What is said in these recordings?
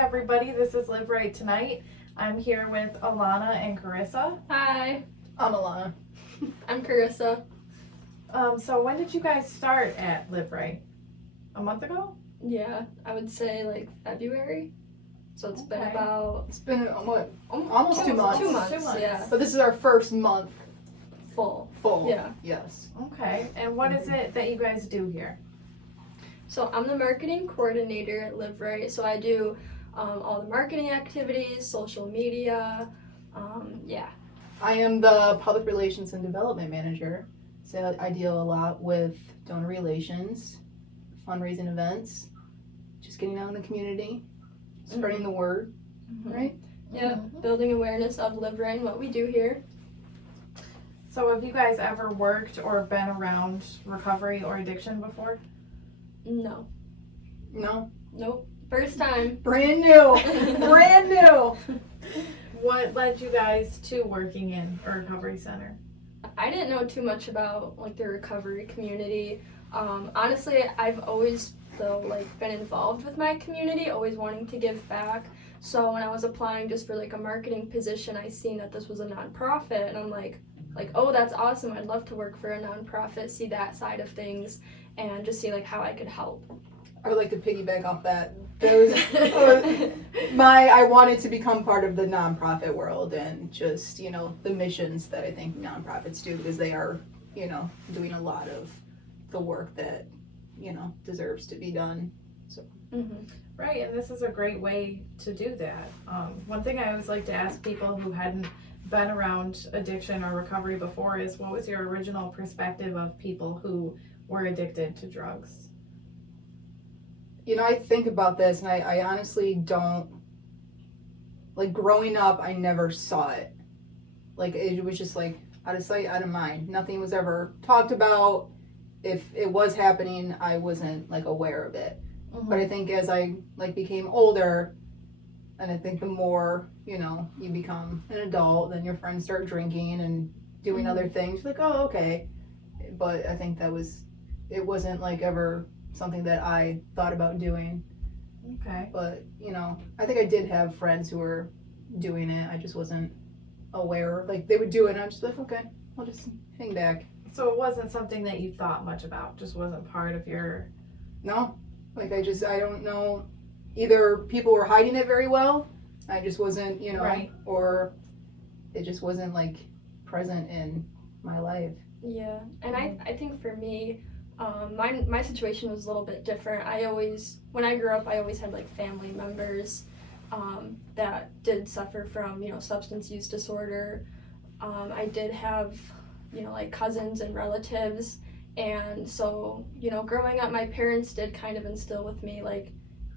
Everybody, this is Live Rite Tonight. I'm here with Alannah and Carissa. Hi, I'm Alannah. I'm Carissa. So when did you guys start at Live Rite? A month ago? Yeah, I would say like February. So it's been Okay. about It's been almost 2 months. 2 months, 2 months. yeah. But this is our first month Full. full. Yeah. Yes. Okay. And what is it that you guys do here? So I'm the marketing coordinator at Live Right. So I do all the marketing activities, social media, yeah. I am the public relations and development manager. So I deal a lot with donor relations, fundraising events, just getting out in the community, spreading the word, right? Yeah, Mhm. building awareness of Live Right and what we do here. So have you guys ever worked or been around recovery or addiction before? No. No. Nope. First time. Brand new. Brand new. What led you guys to working in a recovery center? I didn't know too much about like the recovery community. Honestly, I've always though been involved with my community, always wanting to give back. So when I was applying just for like a marketing position, I seen that this was a nonprofit, and I'm like, oh, that's awesome. I'd love to work for a nonprofit, see that side of things, and just see like how I could help. I would like to piggyback off that. I wanted to become part of the nonprofit world and just, the missions that I think nonprofits do, because they are, doing a lot of the work that, deserves to be done. So. Mm-hmm. Right, and this is a great way to do that. One thing I always like to ask people who hadn't been around addiction or recovery before is, what was your original perspective of people who were addicted to drugs? I think about this, and I honestly don't, growing up, I never saw it. It was just out of sight, out of mind. Nothing was ever talked about. If it was happening, I wasn't aware of it. Mm-hmm. But I think as I became older, and I think the more you become an adult, then your friends start drinking and doing other things. Oh, okay. But I think it wasn't ever something that I thought about doing. Okay. But I think I did have friends who were doing it. I just wasn't aware. They would do it, and I'm just okay, I'll just hang back. So it wasn't something that you thought much about, just wasn't part of your... No, I don't know. Either people were hiding it very well, I just wasn't, Right. Or it just wasn't present in my life. Yeah, and I think for me, my situation was a little bit different. When I grew up, I always had family members that did suffer from, substance use disorder. I did have, cousins and relatives, and so, growing up, my parents did kind of instill with me,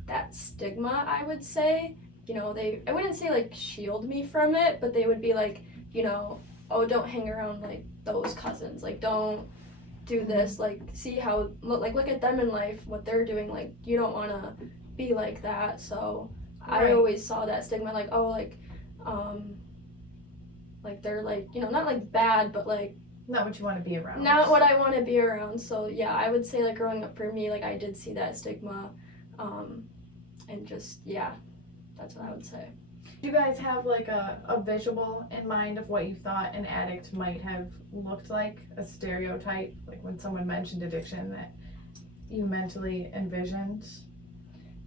that stigma, I would say. I wouldn't say, shield me from it, but they would be oh, don't hang around, those cousins. Don't do this. See how, look at them in life, what they're doing. You don't want to be like that. So Right. I always saw that stigma, they're, not, bad, but, Not what you want to be around. not what I want to be around. So yeah, I would say growing up for me, I did see that stigma, and just yeah, that's what I would say. Do you guys have a visual in mind of what you thought an addict might have looked like? A stereotype, when someone mentioned addiction, that you mentally envisioned?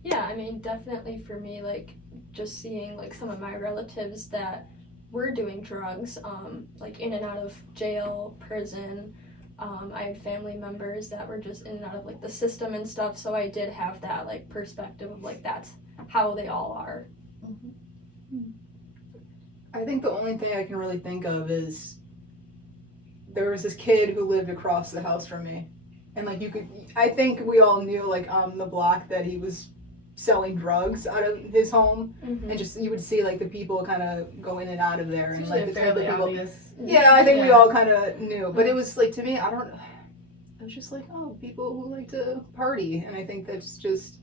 Yeah, I mean, definitely for me, just seeing some of my relatives that were doing drugs, in and out of jail, prison. I had family members that were just in and out of the system and stuff, so I did have that perspective of that's how they all are. Mm-hmm. I think the only thing I can really think of is there was this kid who lived across the house from me, and I think we all knew on the block that he was selling drugs out of his home, Mm-hmm. and just you would see the people kind of go in and out of there, and It's usually the a type of fairly people. obvious. Yeah, I think we Yeah. all kind of knew, but it was to me, it was just oh, people who like to party, and I think that's just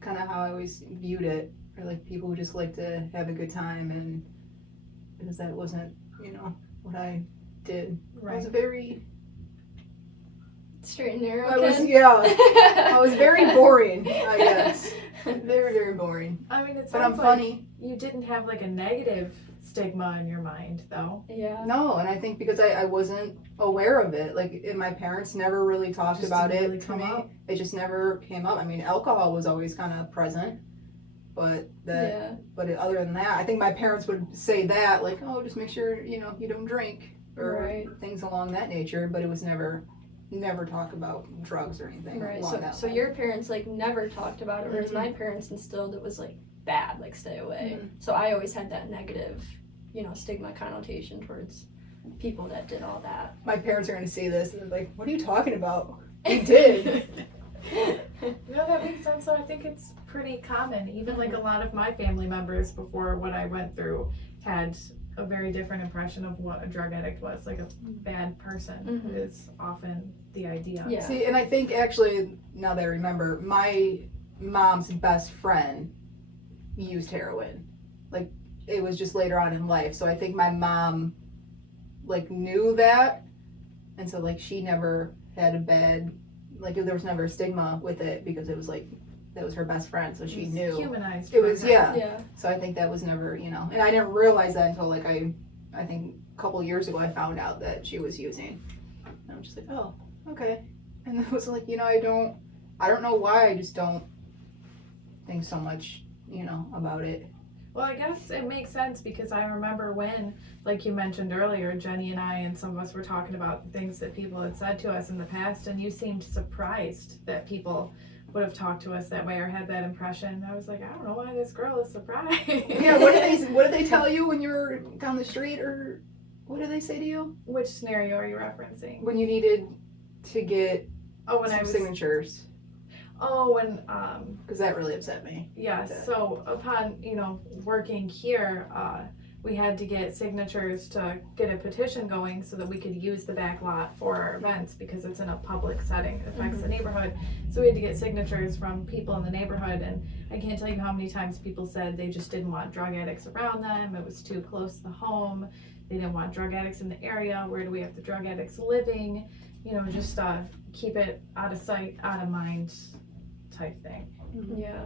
kind of how I always viewed it, or people who just like to have a good time, and because that wasn't what I did. I was Right. very Straight and narrow. I was kid. I was very boring, I guess. Very, very boring. I mean, it But I'm sounds funny. like you didn't have like a negative stigma in your mind, though. Yeah. No, and I think because I wasn't aware of it. Like, and my parents never really talked Just about didn't it really to come me. up? It just never came up. I mean, alcohol was always kind of present, but Yeah. other than that, I think my parents would say that, like, oh, just make sure you don't drink or Right. things along that nature. But it was never talk about drugs or anything Right. along that So line. your parents like never talked about it, whereas Mhm. my parents instilled it was like bad, like stay away. Mhm. So I always had that negative, stigma connotation towards people that did all that. My parents are going to see this and they're like, what are you talking about? You did. No, that makes sense. So I think it's pretty common. Even like a lot of my family members before what I went through had a very different impression of what a drug addict was. Like a bad person Mhm. is often the idea. Yeah. See, and I think actually, now that I remember, my mom's best friend used heroin. Like, it was just later on in life. So I think my mom, like, knew that. And so, like, she never had a bad, like, there was never a stigma with it because it was, like, that was her best friend. So she It's knew. Humanized. It was, for her. yeah. Yeah. So I think that was never, and I didn't realize that until, like, I think a couple years ago I found out that she was using. And I'm just like, oh, okay. And it was like, I don't know why, I just don't think so much, about it. Well, I guess it makes sense because I remember when, like you mentioned earlier, Jenny and I and some of us were talking about things that people had said to us in the past, and you seemed surprised that people would have talked to us that way or had that impression. I was like, I don't know why this girl is surprised. Yeah, what did they tell you when you were down the street, or what did they say to you? Which scenario are you referencing? When you needed to get Oh, when some I was. signatures. Oh, when Because that really upset me. Yes. So upon working here, we had to get signatures to get a petition going so that we could use the back lot for our events because it's in a public setting. It affects the neighborhood. So we had to get signatures from people in the neighborhood, and I can't tell you how many times people said they just didn't want drug addicts around them. It was too close to home. They didn't want drug addicts in the area. Where do we have the drug addicts living? Just keep it out of sight, out of mind type thing. Yeah.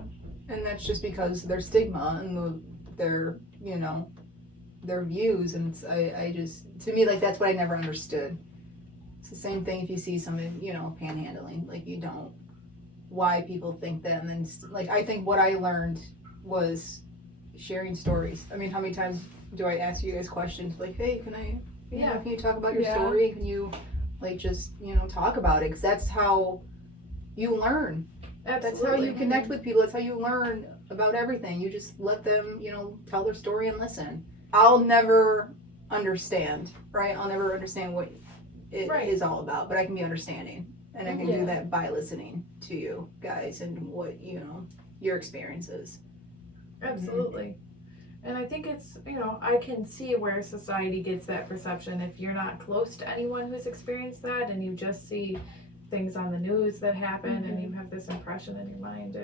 And that's just because their stigma and their views, and I just, to me, like, that's what I never understood. It's the same thing if you see someone panhandling, like, you don't, why people think that. And then, like, I think what I learned was sharing stories. I mean, how many times do I ask you guys questions like, hey, can you talk about your Yeah. story? Can you, like, just talk about it? Because that's how you learn. Absolutely. That's how you connect with people. That's how you learn about everything. You just let them, tell their story and listen. I'll never understand, right? I'll never understand what it Right. is all about, but I can be understanding. And I can Yeah. do that by listening to you guys and what, your experiences. Absolutely. And I think it's, I can see where society gets that perception. If you're not close to anyone who's experienced that and you just see things on the news that happen and you have this impression in your mind,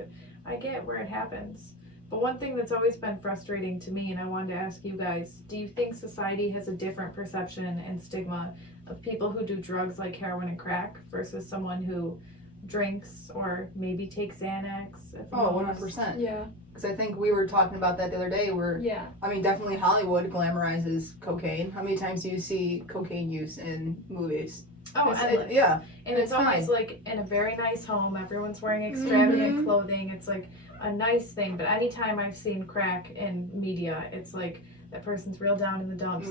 I get where it happens. But one thing that's always been frustrating to me, and I wanted to ask you guys, do you think society has a different perception and stigma of people who do drugs like heroin and crack versus someone who drinks or maybe takes Xanax? at the Oh, most? 100%. Yeah. Because I think we were talking about that the other day where, Yeah. I mean, definitely Hollywood glamorizes cocaine. How many times do you see cocaine use in movies? Oh, endless. Yeah. And it's It's always fine. like in a very nice home. Everyone's wearing extravagant Mhm. clothing. It's like a nice thing. But anytime I've seen crack in media, it's like that person's real down in the dumps.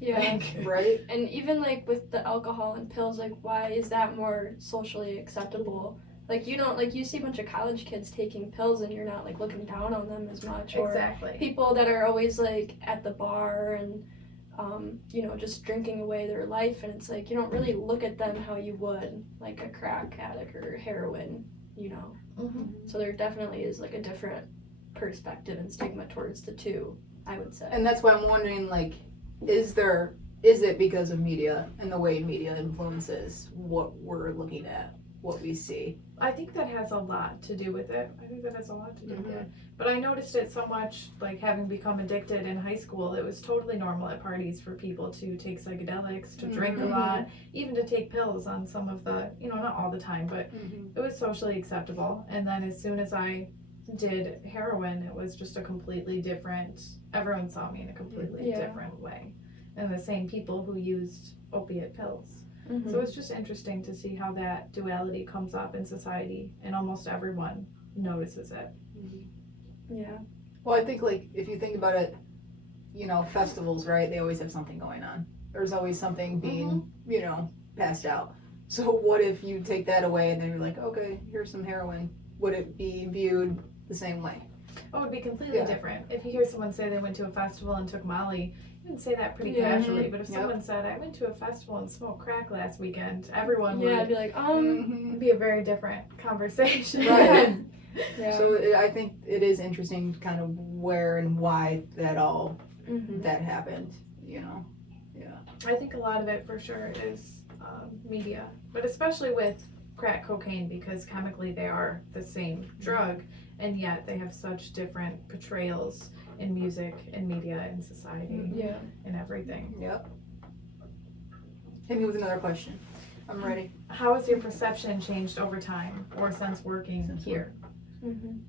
Yeah. Like, Right? And even like with the alcohol and pills, like why is that more socially acceptable? Like you don't, like you see a bunch of college kids taking pills and you're not like looking down on them as much. Or exactly. people that are always like at the bar and just drinking away their life, and it's like you don't really look at them how you would like a crack addict or heroin, Mhm. So there definitely is like a different perspective and stigma towards the two, I would say. And that's why I'm wondering, like, is it because of media and the way media influences what we're looking at, what we see? I think that has a lot to do with it. But I noticed it so much, like having become addicted in high school, it was totally normal at parties for people to take psychedelics, to drink a lot, even to take pills on some of the, not all the time, but it was socially acceptable. And then as soon as I did heroin, it was just a completely different, everyone saw me in a completely Yeah. different way. And the same people who used opiate pills. Mhm. So it's just interesting to see how that duality comes up in society, and almost everyone notices it. Yeah. Well, I think, like, if you think about it, you know, festivals, right? They always have something going on. There's always something being, you know, passed out. So what if you take that away and then you're like, okay, here's some heroin? Would it be viewed the same way? Oh, it would be completely Yeah. different. If you hear someone say they went to a festival and took Molly, you would say that pretty Yeah. casually. But if Yep. someone said, I went to a festival and smoked crack last weekend, everyone Yeah, I'd would be like, Mhm. be a very different conversation. Right. yeah. So I think it is interesting kind of where and why that all, Mhm. that happened, you know? I think a lot of it for sure is media, but especially with crack cocaine, because chemically they are the same drug, and yet they have such different portrayals in music and media and society Yeah. and everything. Yep. Hit me with another question. I'm ready. How has your perception changed over time or since working here? Mhm.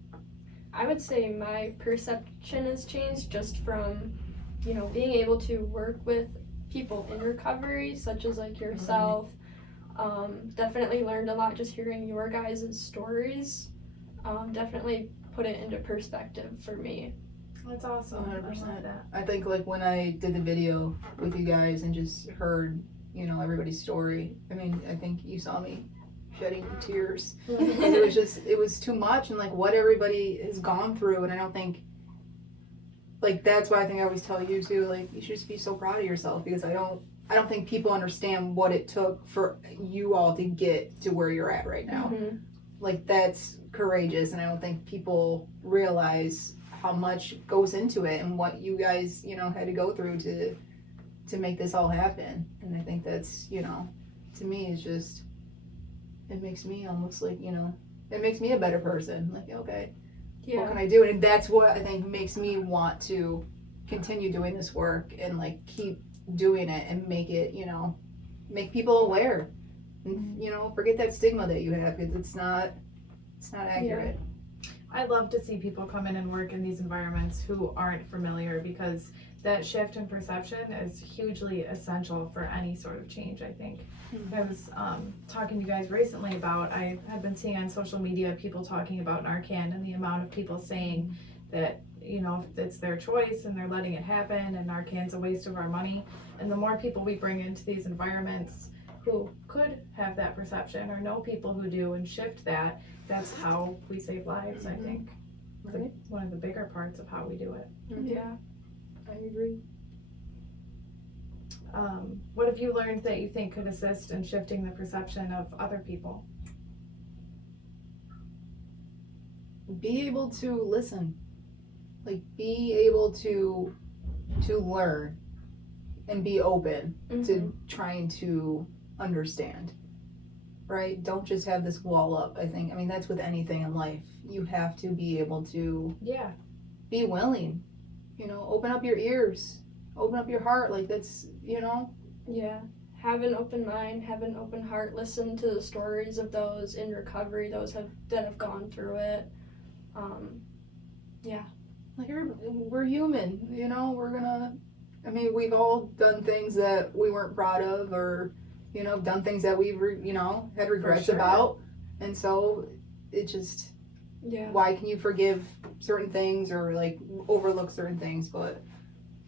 I would say my perception has changed just from, you know, being able to work with people in recovery, such as like yourself. Definitely learned a lot just hearing your guys' stories. Definitely put it into perspective for me. That's awesome. 100%. I love that. I think, like, when I did the video with you guys and just heard, you know, everybody's story, I mean, I think you saw me shedding tears. It was too much, and, like, what everybody has gone through, and I don't think, like, that's why I think I always tell you too, like, you should just be so proud of yourself, because I don't think people understand what it took for you all to get to where you're at right now. Mhm. Like, that's courageous, and I don't think people realize how much goes into it and what you guys, you know, had to go through to make this all happen. And I think that's, you know, to me, it's just, it makes me almost like, you know, it makes me a better person. Like, okay, what Yeah. can I do? And that's what I think makes me want to continue doing this work and, like, keep doing it and make it, you know, make people aware. And, you know, forget that stigma that you have, because it's not accurate. I love to see people come in and work in these environments who aren't familiar, because that shift in perception is hugely essential for any sort of change, I think. I was talking to you guys recently about, I had been seeing on social media people talking about Narcan and the amount of people saying that, you know, it's their choice and they're letting it happen and Narcan's a waste of our money. And the more people we bring into these environments who could have that perception or know people who do and shift that, that's how we save lives, I think. Right. One of the bigger parts of how we do it. Yeah. I agree. What have you learned that you think could assist in shifting the perception of other people? Be able to listen, like, be able to learn and be open to trying to understand, right? Don't just have this wall up. I mean that's with anything in life. You have to be able to be willing, you know, open up your ears, open up your heart. Like, that's, you know. Yeah. Have an open mind, have an open heart, listen to the stories of those in recovery, those that have gone through it. Like, we're human, you know. We've all done things that we weren't proud of, or, you know, done things that we've, you know, had regrets sure. about. And so it just, why can you forgive certain things or, like, overlook certain things? But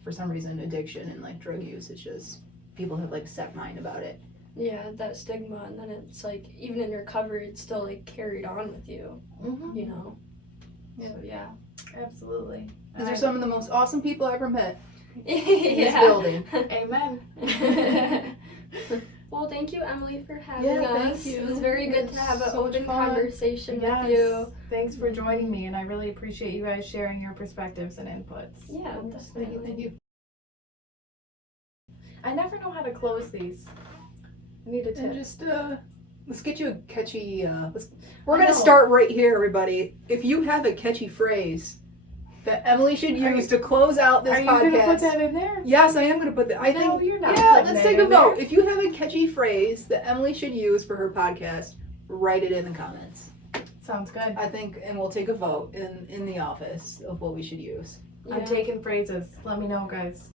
for some reason, addiction and, like, drug use, it's just, people have, like, a set mind about it. Yeah, that stigma, and then it's like, even in recovery, it's still, like, carried on with you, you know? Yeah. So, yeah. Absolutely. These are some of the most awesome people I ever met in this Yeah. building. Amen. Well, thank you, Emily, for having us. Thank you. It was very good It to was have an so much open fun. conversation Yes. with you. Thanks for joining me, and I really appreciate you guys sharing your perspectives and inputs. Yeah, definitely. Thank you. I never know how to close these. I need a tip. And just, let's get you a catchy, we're I gonna know. start right here, everybody. If you have a catchy phrase that Emily should use to close out this Are you podcast. gonna put that in there? Yes, I am gonna put that. I No, think. you're not Yeah, putting let's that take a in vote. there. If you have a catchy phrase that Emily should use for her podcast, write it in the comments. Sounds good. I think, and we'll take a vote in the office of what we should use. I'm taking phrases. Let me know, guys.